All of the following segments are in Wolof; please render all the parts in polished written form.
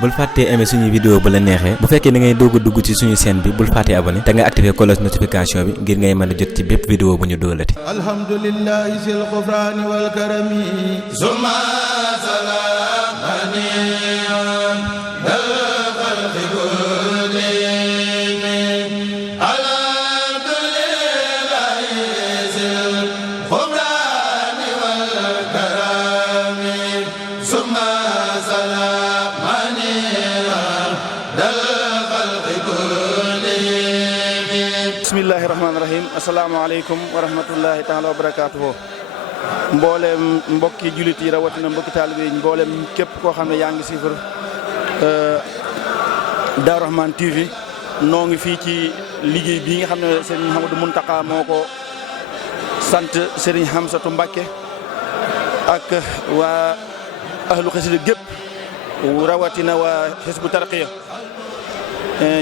bul fàttee aimer suñu vidéo bu la neexee bu fekkee da ngay doog a dugg ci suñu chaîne bi bul fàttee abonné te nga activer cloche notification bi ngir ngay mën a jot ci bépp vidéo bu ñu doolati. alhamdulillahi sil ghufrani wal karami summa salamani bismillahi rahmaani rahim asalaamaaleykum wa rahmatullahi taala wa barakaatuhu mboolem mbokki jullit yi rawatina mbokki taalibe yi mboolem képp koo xam ne yaa ngi siifar Daaru Rahman TV noo ngi fii ci liggéey bii nga xam ne Serigne Mouhamadou Mountakha moo ko sant Serigne Hamsatou Mbacké ak waa ahlu xasida gépp rawatina waa Hizbu Tarqiya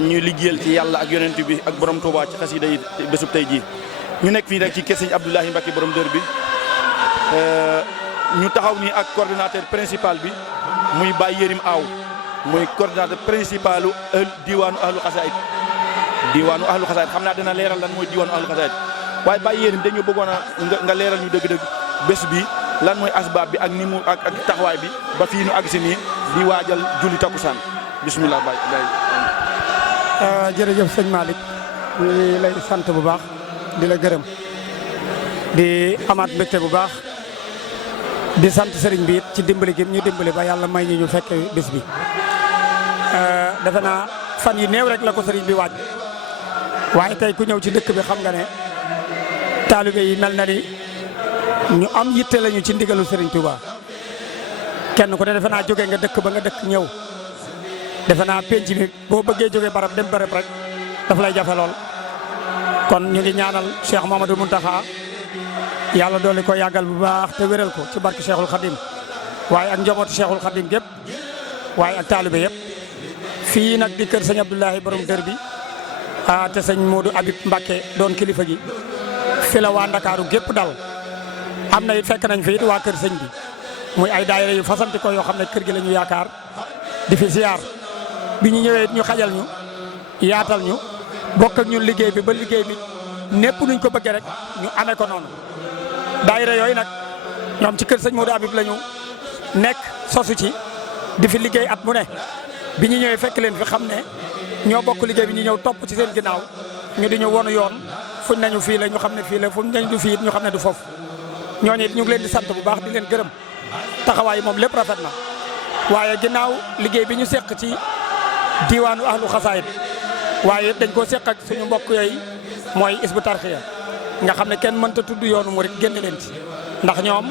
ñu liggéeyal ci yàlla ak yonent bi ak borom Touba ci xasida yi bésub tey jii ñu nekk fii nag ci kër Sëñ Abdoulahi Mbacké borom dër bi ñu taxaw nii ak coordinateur principal bi muy Baye Yérim Aw muy coordinateur principalu diwaanu ahlu xasaayid xam naa dina leeral lan mooy diwaanu ahlu xasaayid waaye Baye Yérim dañu bëggoon a nga leeral ñu dëgg-dëgg bés bi lan mooy asbaab bi ak ni mu ak taxawaay bi ba fii nu àgg si nii di waajal julli takkusaan bismillah Baye. jërëjëf sëñ Malick ñu ngi lay sant bu baax di la gërëm di amaat mbégte bu baax di sant sëriñ bi it ci dimbali gi ñu dimbali ba yàlla may ñu fekk bis bi defe naa fan yi néew rek la ko sëriñ bi waaj waaye tey ku ñëw ci dëkk bi xam nga ne taalibe yi mel na ni ñu am yitte lañu ci ndigalu sëriñ Touba kenn ku ne defe naa jóge nga dëkk ba nga dëkk ñëw defe naa penc bi boo bëggee jógee barab dem barab rek daf lay jafe lool kon ñu ngi ñaanal Cheikh Mouhamadou Mountakha yàlla doole ko yàggal bu baax te wéral ko ci barke Cheikhul Khadim waaye ak njabootu Cheikhul Khadim gépp waaye ak taalibe yëpp fii nag di kër sëñ Abdoulahi borom dër bi te sëñ Modou Habib Mbacké doon kilifa gi fi la waa Ndakaaru gépp dal am na it fekk nañ fi it waa kër sëñ bi muy ay daayira yu fasanti ko yoo xam ne kër gi la ñu yaakaar di fi ziar bi ñu ñëwee ñu xajal ñu yaatal ñu bokk ak ñun liggéey bi ba liggéey bi népp nuñ ko bëggee rek ñu amee ko noonu daayira yooyu nag ñoom ci kër sëñ Modou Habib la ñu nekk sosu ci di fi liggéey at mu ne bi ñu ñëwee fekk leen fi xam ne ñoo bokk liggéey bi ñu ñëw topp ci seen ginnaaw ñu di ñu wonu yoon fuñ nañu fii la ñu xam ne fii la fuñ nañ du fii it ñu xam ne du foofu ñooñu it ñu ngi leen di sant bu baax di leen gërëm taxawaay moom lépp rafet na waaye ginnaaw liggéey bi ñu seq ci diwaanu ahlu xasaayid waaye dañ koo seq ak suñu mbokk yooyu mooy Hizbu Tarqiya nga xam ne kenn mënta tudd yoonu murid génne leen ci ndax ñoom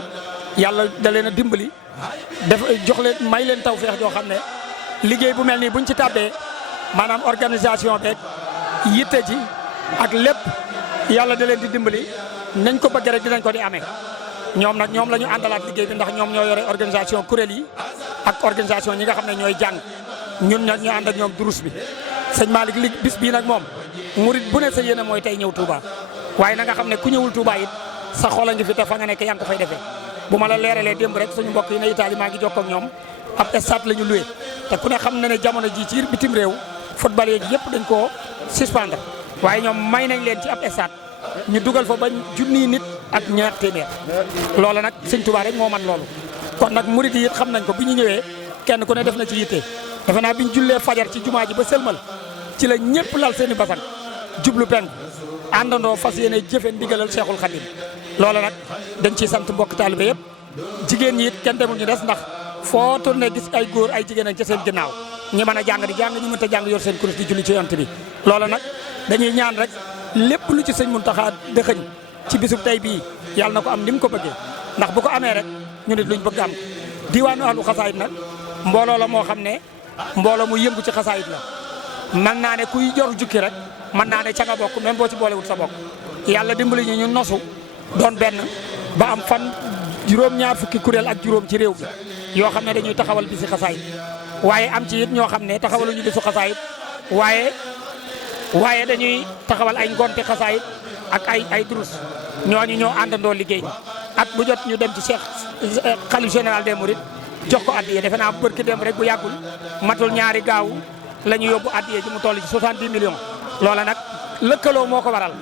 yàlla da leen a dimbali def jox leen may leen tawfeex joo xam ne liggéey bu mel nii buñ ci tàbbee maanaam organisation beeg yitte ji ak lépp yàlla da leen di dimbali nañ ko bëgg rek dinañ ko di amee ñoom nag ñoom la ñu àndalaat liggéey bi ndax ñoom ñoo yore organisation kuréel yi ak organisation ñi nga xam ne ñooy jàng ñun nag ñu ànd ak ñoom durus bi sëñ Malick li bis bii nag moom murit bu ne sa yéene mooy tey ñëw Touba waaye na nga xam ne ku ñëwul Touba it sa xol a ngi fi te fa nga nekk yaa ngi ko fay defee bu ma la leeralee démb rek suñu mbokk yi ne Italie maa ngi jokkoo ak ñoom ab stade la ñu loué te ku ne xam na ne jamono ji ci bitim réew football yeeg yëpp dañ koo suspendre waaye ñoom may nañ leen ci ab stade ñu dugal fa ba junniy nit ak ñaar téeméer loola nag sëñ Touba rek moo man loolu kon nag murit yi it xam nañ ko bi ñu ñëwee kenn ku ne def na ci yitte defe naa bi ñu jullee fajar ci jumaa ji ba sëlmal ci la ñëpp lal seen i basan jublu penk àndandoo fas yéene jëfe ndigalal Cheikhul Khadim loola nag dañ ciy sant mbokk taalibe yëpp jigéen ñi it kenn demul ñu des ndax foo tourné gis ay góor ay jigéen ak ca seen ginnaaw ñi mën a jàng di jàng ñi mënta jàng yor seen kurus di julli ci yont bi loola nag dañuy ñaan rek lépp lu ci sëñ Mountakha dëxëñ ci bisub tey bii yàlla na ko am ni mu ko bëggee ndax bu ko amee rek ñu nit luñ bëgg am diwaanu ahlu xasaayid nag mbooloo la moo xam ne mbooloo mu yëngu ci xasaayid la mën naa ne kuy jor jukki rek mën naa ne ca nga bokk même boo ci boolewut sa bokk yàlla dimbali ñu nosu doon benn ba am fan juróom-ñaar fukki kuréel ak juróom ci réew bi yoo xam ne dañuy taxawal bisi xasaayid waaye am ci it ñoo xam ne taxawaluñu bisu xasaayid waaye dañuy taxawal ay ngonte xasaayid ak ay durus ñooñu ñoo àndandoo liggéey at bu jot ñu dem ci Cheikh xalif général des Mourides jox ko addiya defe naa bërki dem rek bu yàggul matul ñaari gaaw la ñu yóbbu addiya ji mu toll ci 70 millions loola nag lëkkaloo moo ko waral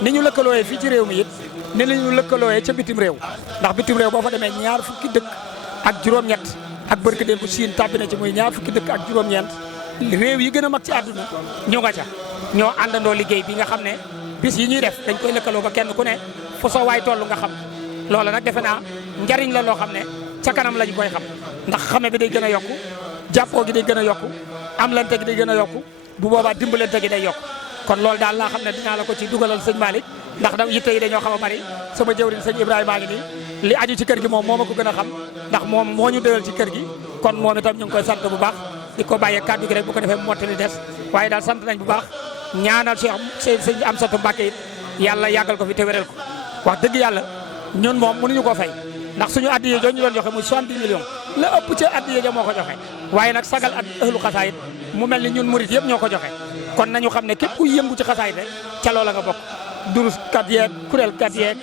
ni ñu lëkkalooyee fii ci réew mi it ni la ñu lëkkalooyee ca bitim réew ndax bitim réew boo fa demee ñaar fukki dëkk ak juróom-ñett ak bërki dem bu Siin tàbbi na ci muy ñaar fukki dëkk ak juróom-ñeent réew yi gën a mag ci àdduna ñu nga ca ñoo àndandoo liggéey bi nga xam ne bis yi ñuy def dañ koy lëkkaloo ba kenn ku ne fu soo waay toll nga xam loola nag defe naa njariñ la loo xam ne ca kanam lañu koy xam ndax xame bi day gën a yokku jàppoo gi day gën a yokku amlante gi day gën a yokku bu boobaa dimbalante gi day yokku kon loolu daal laa xam ne dinaa la ko ci dugalal sëñ Malick ndax da yitte yi dañoo xaw a bari sama jëwriñ sëñ Ibrahima ngi nii li aju ci kër gi moom moo ma ko gën a xam ndax moom moo ñu dëgal ci kër gi kon moom itam ñu ngi koy sant bu baax di ko bàyyee kàddu gi rek bu ko defee mottali des waaye daal sant nañ bu baax ñaanal Cheikh sëñ Amsatou Mbacké it yàlla yàggal ko fi te wéral ko wax dëgg yàlla ñun moom mënuñu ko fay ndax suñu addiye joo ñu doon joxe muy 70 millions la ëpp ca addiye ja moo ko joxe waaye nag sagal ak ëhlu xasaayit mu mel ni ñun murit yëpp ñoo ko joxe kon nañu xam ne képp ku yëngu ci xasaayit rek ca loola nga bokk duruskat yeeg kuréelkat yeeg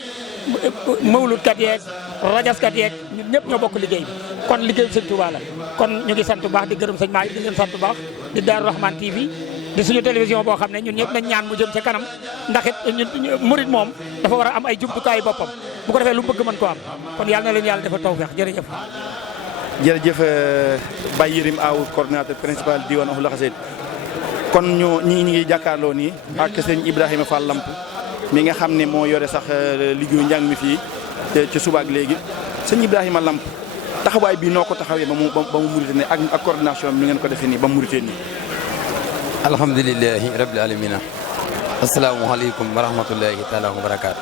mawludkat yeeg rajaskat yeeg ñun ñëpp ñoo bokk liggéey bi kon liggéey bi sëñ Touba la kon ñu ngi sant bu baax di gërëm sëñ Malick di leen sant bu baax di Daaru Rahman TV di suñu télévision boo xam ne ñun ñëpp nañ ñaan mu jëm ca kanam ndax it ñun murit moom dafa war a am ay jumtukaayu boppam bu ko defee lu bëgg mën ko am kon yàlla na leen yàlla defal tawfeex jërëjëf. jërëjëf Baye Yérim Aw coordinateur principal diwaan Ahlu Xasaayid kon ñu ngi jàkkaarloo nii ak sëñ Ibrahima Fall Lamp mi nga xam ne moo yore sax liggéeyu njàng mi fii ci suba ak léegi sëñ Ibrahima Lamp taxawaay bi noo ko taxawee ba mu murite ne ak coordination bi ñu ngeen ko defee nii ba mu murite nii. alhamdulilahi rabbil alamina asalaamaaleykum wa rahmatullahi taala wa barakaatu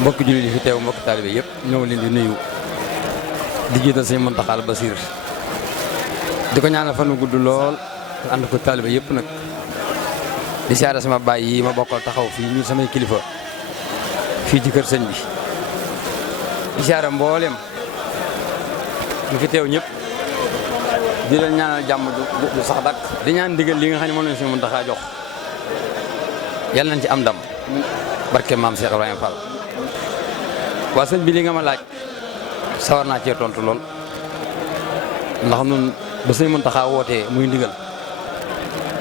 mbokk jullit yi fi teew mbokk taalibe yëpp ñoo leen di nuyu di jiital sëñ Muntaxa Basiir di ko ñaanal fan wu gudd lool ànd ko taalibe yëpp nag di siyaare sama baay yi ma bokkal taxaw fii ñu samay kilifa fii ci kër sëñ bi di siyaare mboolem ñu fi teew ñëpp di leen ñaanal jàmm du sax dakk di ñaan ndigal li nga xam ne moom lañ sëñ Muntaxa jox yàlla nañ ci am ndam barke maam Cheikh Ibrahima Fall waa sëñ bi li nga ma laaj sawar naa cee tontu lool ndax nun ba sëñ Muntaxa wootee muy ndigal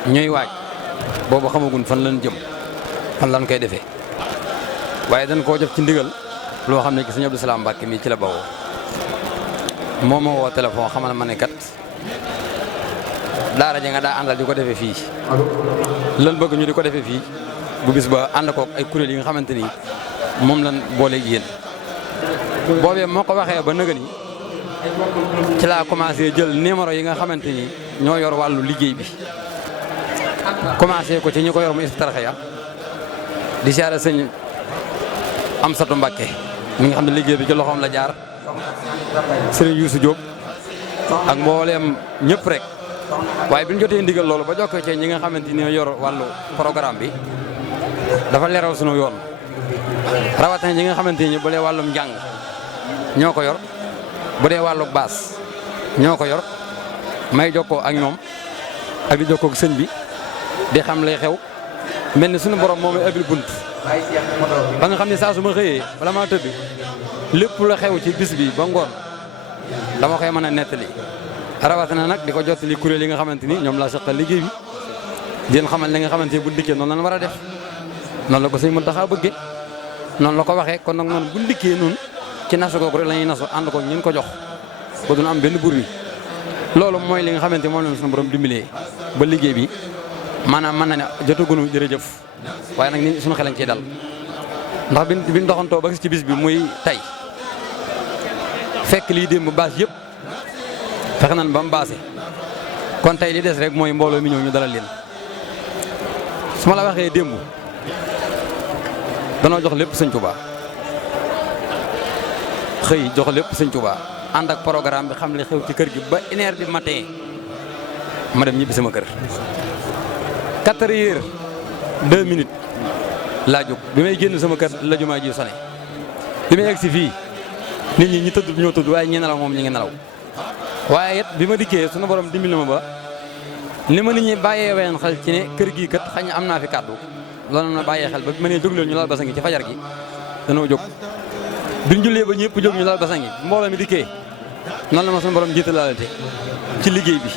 ñooy waaj boobu xamagun fan lañ jëm fan lañ koy defee waaye dañ koo def ci ndigal loo xam ne ki sëñ Abdou Salaam Mbàkke mi ci la bawoo moo ma woo téléphone xamal ma ne kat daara ja nga daa àndal di ko defee fii lan bëgg ñu di ko defee fii bu bis ba ànd kook ay kuréel yi nga xamante ni moom lan booleeg yéen boobee moo ko waxee ba nëga ni ci laa commencé jël numéro yi nga xamante ni ñoo yor wàllu liggéey bi commencé ko ci ñu ko yor mu Hizbut-Tarqiyyah di siyaare sëñ Amsatou Mbacké mi nga xam ne liggéey bi ci loxoom la jaar sëriñ Youssou Diop ak mbooleem ñëpp rek waaye bi ñu jotee ndigal loolu ba jokkoo ci ñi nga xamante ni ñoo yor wàllu programme bi dafa leeral sunu yoon rawatina ñi nga xamante ni bu dee wàllum njàng ñoo ko yor bu dee wàllu baas ñoo ko yor may jokkoo ak ñoom ak di jokkoo ak sëñ bi di xam lay xew mel ni suñu borom moom abil bunt ba nga xam ne saa su ma xëyee bala maa tëdd lépp la xew ci bis bi ba ngoon dama koy mën a nettali rawatina nag di ko jottali kuréel yi nga xamante ni ñoom laa seqal liggéey bi di leen xamal li nga xamante ni bu dikkee noonu la war a def noonu la ko sëñ Muntaxa bëggee noonu la ko waxee kon nag noonu bu dikkee noonu ci nasu googu rek la ñuy nasu ànd ko ñun ko jox ba duñu am benn bur bi loolu mooy li nga xamante moom la suñu borom dimbalee ba liggéey bi maanaam mën na ne jotagunu jërëjëf waaye nag ni suñu xelañ ciy dal ndax biñ doxantoo ba gis ci bis bi muy tey fekk lii démb baas yëpp fexe nañ ba mu baase kon tey li des rek mooy mbooloo mi ñëw ñu dalal leen su ma la waxee démb danoo jox lépp sëñ Touba xëy jox lépp sëñ Touba ànd ak programme bi xam li xew ci kër gi ba 1 heure du matin ma dem ñibbi sama kër 4 heures 2 minutes laa jóg bi may génn sama kër la jumaa ji sone bi may egg si fii nit ñi tëdd ñoo tëdd waaye ñi nelaw moom ñi ngi nelaw waaye it bi ma dikkee sunu borom dimbali ma ba li ma nit ñi bàyyee ween xel ci ne kër gii kat xañ am naa fi kàddu loolu na bàyyee xel ba bi ma nee jóg leen ñu laal basangi ci fajar gi danoo jóg biñ jullee ba ñëpp jóg ñu laal basangi mbooloo mi dikkee noonu la ma suñu borom jiitalaalate ci liggéey bi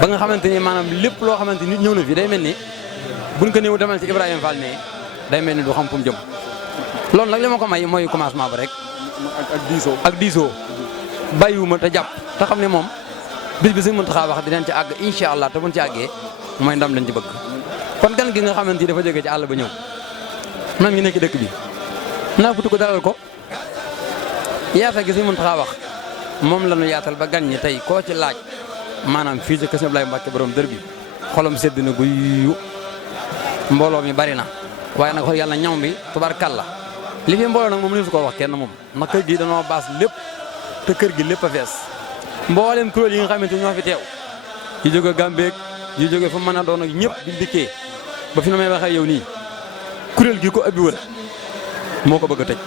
ba nga xamante ni maanaam lépp loo xamante ni ñëw na fi day mel ni buñ ko néew demal ci Ibrahima Fall ne day mel ni du xam fu mu jëm loolu nag li ma ko may mooy commencement ba rek ak diisoo bàyyiwuma te jàpp te xam ne moom bis bi suñ mën taxaa wax dinañ ci àgg incha allah te buñ ci àggee mooy ndam lañ ci bëgg kon gan gi nga xamante ni dafa jógee ci àll ba ñëw man ngi nekk dëkk bi naa futu ko dalal ko yaatal gi suñ mën taxaa wax moom la ñu yaatal ba gan ñi tey koo ci laaj maanaam fii ci kër Sëñ Ablaye Mbacke borom dër bi xolam sedd na guyu mbooloo mi bari na waaye nag xool yàlla ñam bi tubarkalla li fi mbooloo nag moom li su ko wax kenn moom ndax kër gi danoo baas lépp te kër gi lépp a fees mboolem kuréel yi nga xamante ñoo fi teew yu jóge Gambeek yu jóge fu mën a doon ak ñëpp biñ dikkee ba fi na may waxee yow nii kuréel gi ko abbi woon moo ko bëgg a tëj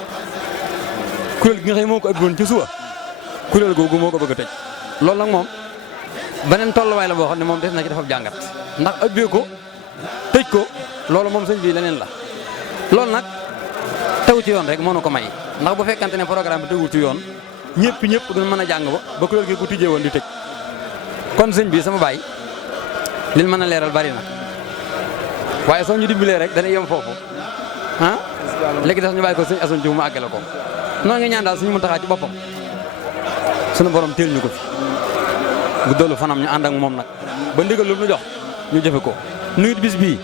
kuréel gi nga xam moo ko abbi woon ci suba kuréel googu moo ko bëgg a tëj loolu nag moom beneen tolluwaay la boo xam ne moom des na ci dafa jàngat ndax abbee ko tëj ko loolu moom sëñ bi leneen la loolu nag taw ci yoon rek moo nu ko may ndax bu fekkante ne programme bi tegul ci yoon ñëpp duñ mën a jàng ba kuréel gi ku tijjee woon di tëj kon sëñ bi sama baay liñ mën a leeral bari na waaye soo ñu dimbalee rek dana yem foofu ah léegi tax ñu bàyyi ko sëñ Assane Diouf mu àggale ko noo ngi ñaan daal suñu Muntaxa ci boppam sunu borom teel ñu ko fi guddalu fanam ñu ànd ak moom nag ba ndigal lu ñu jox ñu jëfe ko nuyut bis bii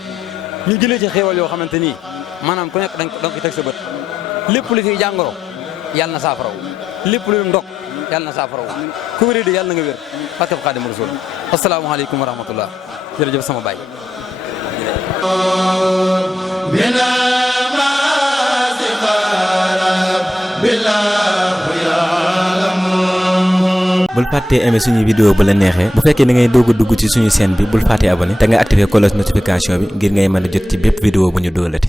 ñu jëlee ci xéewal yoo xamante nii maanaam ku nekk danga ko teg sa bët lépp lu fiy jàngoro yàlla na saafaraw lépp lu ndog yàlla na saafaraw ku wéree di yàlla na nga wér barkeb Xaadimu Rasuul asalaamaaleykum wa rahmatullah jërëjëf sama baay bul fàttee aimer suñu vidéo bu la neexee bu fekkee da ngay doog a dugg ci suñu chaîne bi bul fàttee abonné te nga activer cloche notification bi ngir ngay mën a jot ci bépp vidéo bu ñu dóolati